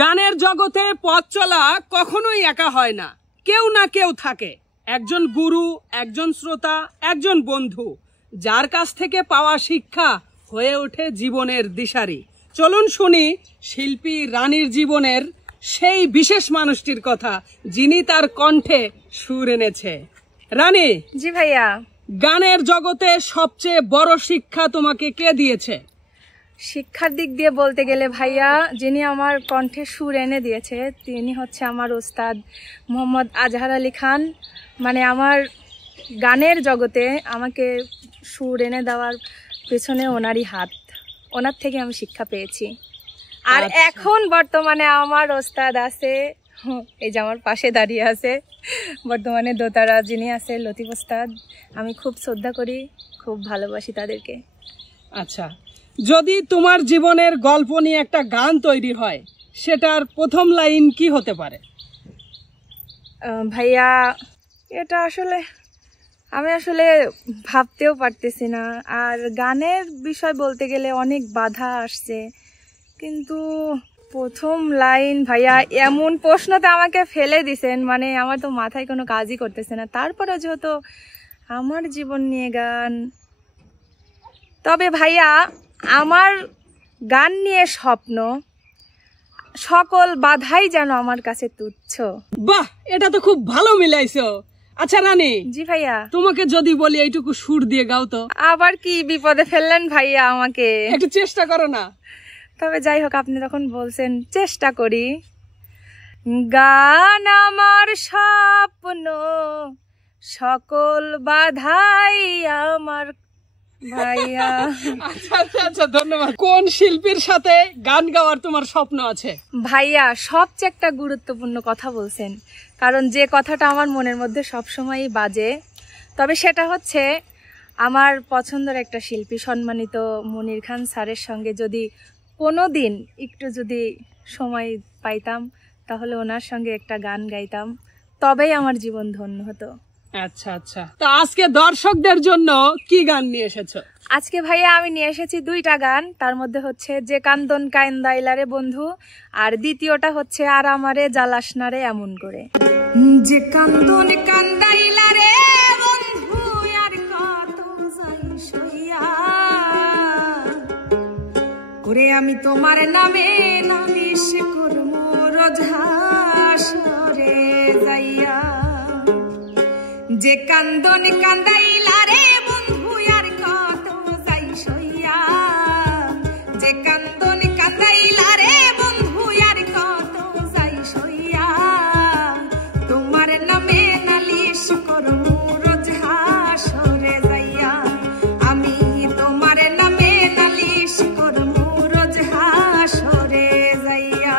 গানের জগতে পথ চলা কখনোই একা হয় না, কেউ না কেউ থাকে, একজন গুরু, একজন শ্রোতা, একজন বন্ধু, যার কাছ থেকে পাওয়া শিক্ষা হয়ে ওঠে জীবনের দিশারি। চলুন শুনি শিল্পী রানীর জীবনের সেই বিশেষ মানুষটির কথা, যিনি তার কণ্ঠে সুর এনেছে। রানী। জি ভাইয়া। গানের জগতে সবচেয়ে বড় শিক্ষা তোমাকে কে দিয়েছে? শিক্ষার দিক দিয়ে বলতে গেলে ভাইয়া, যিনি আমার কণ্ঠে সুর এনে দিয়েছে তিনি হচ্ছে আমার ওস্তাদ মোহাম্মদ আজহার আলী খান। মানে আমার গানের জগতে আমাকে সুর এনে দেওয়ার পেছনে ওনারই হাত, ওনার থেকে আমি শিক্ষা পেয়েছি। আর এখন বর্তমানে আমার ওস্তাদ আছে, এই যে আমার পাশে দাঁড়িয়ে আছে বর্তমানে দোতারা যিনি আছে, লতিফ ওস্তাদ। আমি খুব শ্রদ্ধা করি, খুব ভালোবাসি তাদেরকে। আচ্ছা, যদি তোমার জীবনের গল্প নিয়ে একটা গান তৈরি হয়, সেটার প্রথম লাইন কি হতে পারে? ভাইয়া এটা আসলে আমি ভাবতেও পারতেছি না। আর গানের বিষয় বলতে গেলে অনেক বাধা আসছে, কিন্তু প্রথম লাইন ভাইয়া এমন প্রশ্নতে আমাকে ফেলে দিছেন, মানে আমার তো মাথায় কোনো কাজই করতেছে না। তারপরে যেহেতু আমার জীবন নিয়ে গান, তবে ভাইয়া আমার গান নিয়ে স্বপ্ন, সকল বাধাই যেন আমার কাছে তুচ্ছ। বাহ, এটা তো খুব ভালো মিলাইছো। আচ্ছা রানী। জি ভাইয়া। তোমাকে যদি বলি এইটুকু সুর দিয়ে গাও তো? আবার কি বিপদে ফেললেন ভাইয়া আমাকে? একটু চেষ্টা করো না। তবে যাই হোক, আপনি তখন বলছেন চেষ্টা করি। গান আমার স্বপ্ন, সকল বাধাই আমার ভাইয়া। আচ্ছা আচ্ছা আচ্ছা, ধন্যবাদ। কোন শিল্পীর সাথে গান গাওয়ার তোমার স্বপ্ন আছে? ভাইয়া সবচেয়ে একটা গুরুত্বপূর্ণ কথা বলছেন, কারণ যে কথাটা আমার মনের মধ্যে সবসময়ই বাজে। তবে সেটা হচ্ছে আমার পছন্দের একটা শিল্পী সম্মানিত মনির খান স্যারের সঙ্গে যদি কোনো দিন একটু যদি সময় পাইতাম, তাহলে ওনার সঙ্গে একটা গান গাইতাম, তবেই আমার জীবন ধন্য হতো। আচ্ছা আচ্ছা, তো আজকে দর্শকদের জন্য কি গান নিয়ে এসেছো? আজকে ভাইয়া আমি নিয়ে এসেছি দুইটা গান। তার মধ্যে হচ্ছে যে কান্দন কান্দাইলারে বন্ধু, আর দ্বিতীয়টা হচ্ছে আর আমারে জ্বালাসনারে এমন করে। যে কান্দন কান্দাইলারে বন্ধু, আর কত যাই সইয়া, করে আমি তোমার নামে নালিশ করবো রোজ হাসরে যাইয়া। যে কান্দন কান্দাইলারে বন্ধু, আর কত যাই সইয়া, যে কান্দন কান্দাইলারে বন্ধু, আর কত যাই সইয়া, তোমার নামে নালিশ করবো রোজ হাসরে যাইয়া। আমি তোমার নামে নালিশ করবো রোজ হাসরে যাইয়া।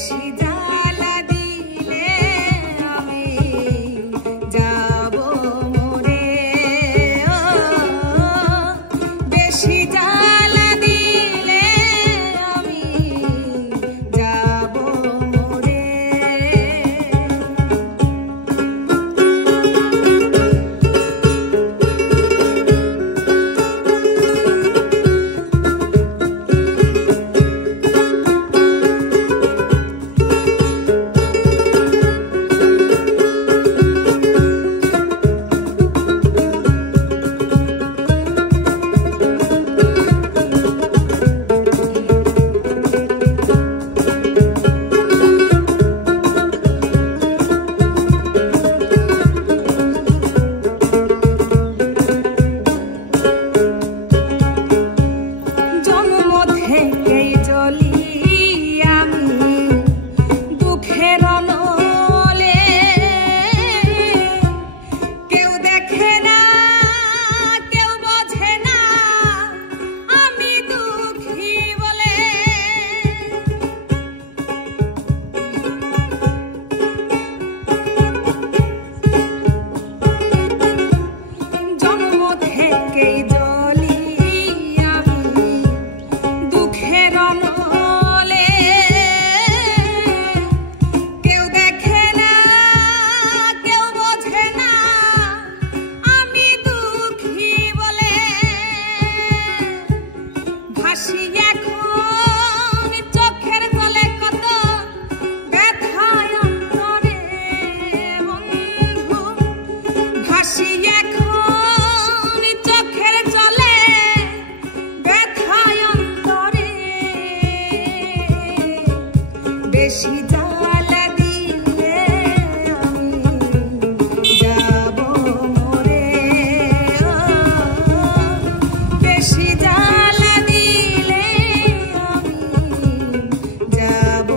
বেশি জ্বালা দিলে আমি যাব মরে, বেশি জ্বালা দিলে আমি যাব মরে। বেশি জ্বালা দিলে আমি যাব মরে, বেশি জ্বালা দিলে আমি যাব